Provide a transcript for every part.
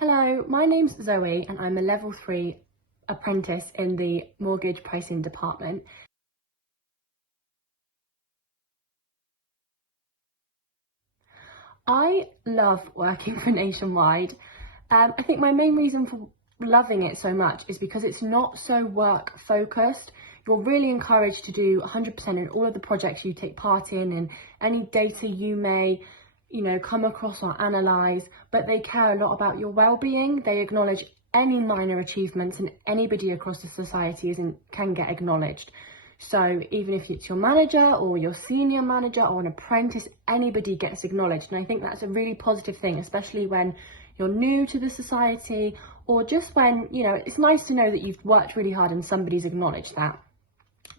Hello, my name's Zoe and I'm a level 3 apprentice in the mortgage pricing department. I love working for Nationwide. I think my main reason for loving it so much is because it's not so work focused. You're really encouraged to do 100% in all of the projects you take part in and any data you may come across or analyse, but they care a lot about your well-being. They acknowledge any minor achievements and anybody across the society can get acknowledged. So even if it's your manager or your senior manager or an apprentice, anybody gets acknowledged. And I think that's a really positive thing, especially when you're new to the society or just when, it's nice to know that you've worked really hard and somebody's acknowledged that.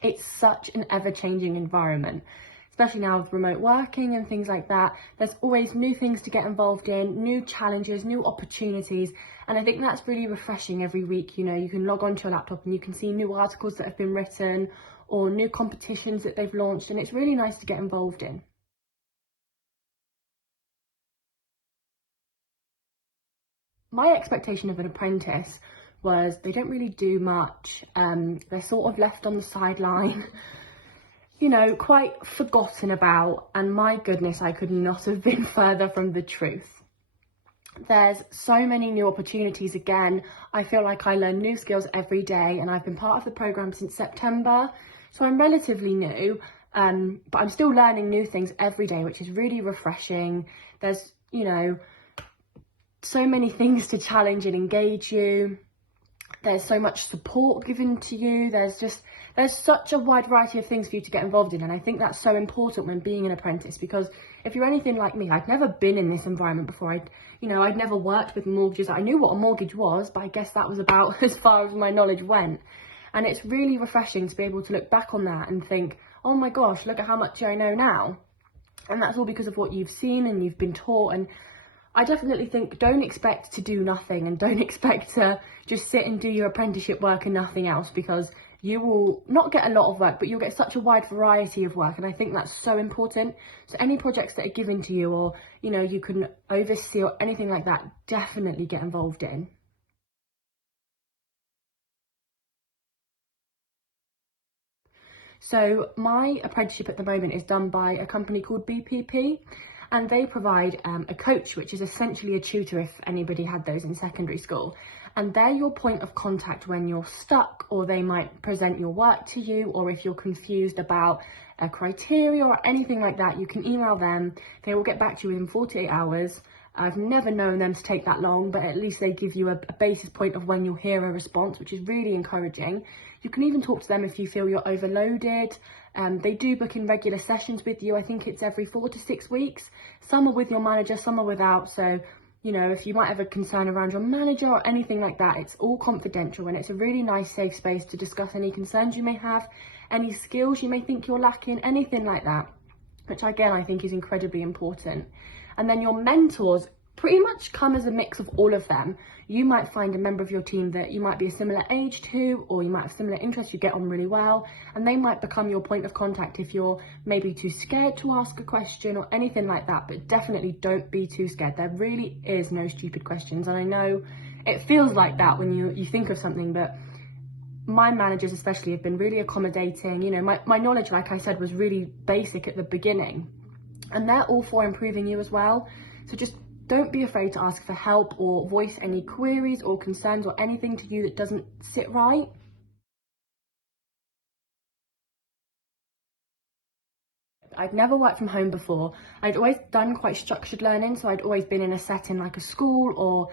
It's such an ever-changing environment, especially now with remote working and things like that. There's always new things to get involved in, new challenges, new opportunities. And I think that's really refreshing every week. You can log onto your laptop and you can see new articles that have been written or new competitions that they've launched. And it's really nice to get involved in. My expectation of an apprentice was they don't really do much. They're sort of left on the sideline. Quite forgotten about, and my goodness, I could not have been further from the truth. There's so many new opportunities again. I feel like I learn new skills every day, and I've been part of the programme since September, so I'm relatively new, but I'm still learning new things every day, which is really refreshing. There's, so many things to challenge and engage you. There's so much support given to you. There's such a wide variety of things for you to get involved in, and I think that's so important when being an apprentice, because if you're anything like me, I'd never been in this environment before. I'd never worked with mortgages. I knew what a mortgage was, but I guess that was about as far as my knowledge went. And it's really refreshing to be able to look back on that and think, oh my gosh, look at how much I know now. And that's all because of what you've seen and you've been taught. And I definitely think don't expect to do nothing, and don't expect to just sit and do your apprenticeship work and nothing else, because you will not get a lot of work, but you'll get such a wide variety of work. And I think that's so important. So any projects that are given to you, or, you can oversee or anything like that, definitely get involved in. So my apprenticeship at the moment is done by a company called BPP, and they provide a coach, which is essentially a tutor if anybody had those in secondary school. And they're your point of contact when you're stuck, or they might present your work to you, or if you're confused about a criteria or anything like that, you can email them. They will get back to you within 48 hours. I've never known them to take that long, but at least they give you a basis point of when you'll hear a response, which is really encouraging. You can even talk to them if you feel you're overloaded. They do book in regular sessions with you. I think it's every 4 to 6 weeks. Some are with your manager, some are without. So, if you might have a concern around your manager or anything like that, it's all confidential, and it's a really nice safe space to discuss any concerns you may have, any skills you may think you're lacking, anything like that, which again, I think is incredibly important. And then your mentors pretty much come as a mix of all of them. You might find a member of your team that you might be a similar age to, or you might have similar interests, you get on really well, and they might become your point of contact if you're maybe too scared to ask a question or anything like that. But definitely don't be too scared. There really is no stupid questions, and I know it feels like that when you think of something, but my managers especially have been really accommodating. My knowledge, like I said, was really basic at the beginning, and they're all for improving you as well. So just don't be afraid to ask for help or voice any queries or concerns or anything to you that doesn't sit right. I'd never worked from home before. I'd always done quite structured learning, so I'd always been in a setting like a school or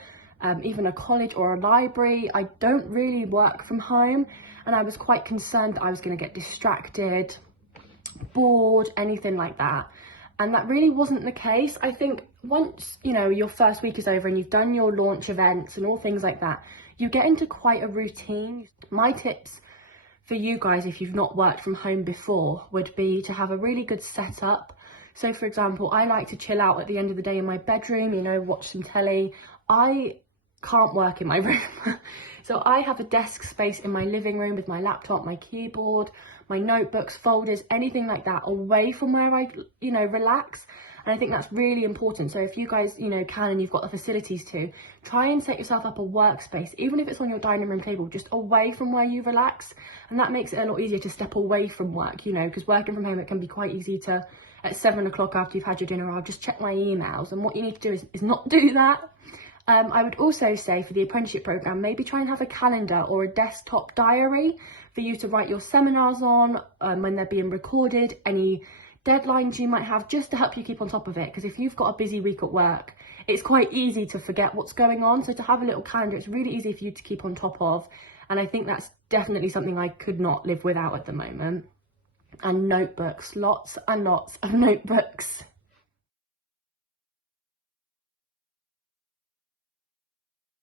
even a college or a library. I don't really work from home, and I was quite concerned that I was going to get distracted, bored, anything like that. And that really wasn't the case. I think once, your first week is over and you've done your launch events and all things like that, you get into quite a routine. My tips for you guys, if you've not worked from home before, would be to have a really good setup. So for example, I like to chill out at the end of the day in my bedroom, watch some telly. I can't work in my room. So I have a desk space in my living room with my laptop, my keyboard, my notebooks, folders, anything like that, away from where I, relax. And I think that's really important. So if you guys, you know, can and you've got the facilities to, try and set yourself up a workspace, even if it's on your dining room table, just away from where you relax. And that makes it a lot easier to step away from work, you know, because working from home, it can be quite easy to, at 7 o'clock after you've had your dinner, I'll just check my emails. And what you need to do is not do that. I would also say for the apprenticeship programme, maybe try and have a calendar or a desktop diary for you to write your seminars on, when they're being recorded, any deadlines you might have, just to help you keep on top of it. Because if you've got a busy week at work, it's quite easy to forget what's going on. So to have a little calendar, it's really easy for you to keep on top of. And I think that's definitely something I could not live without at the moment. And notebooks, lots and lots of notebooks.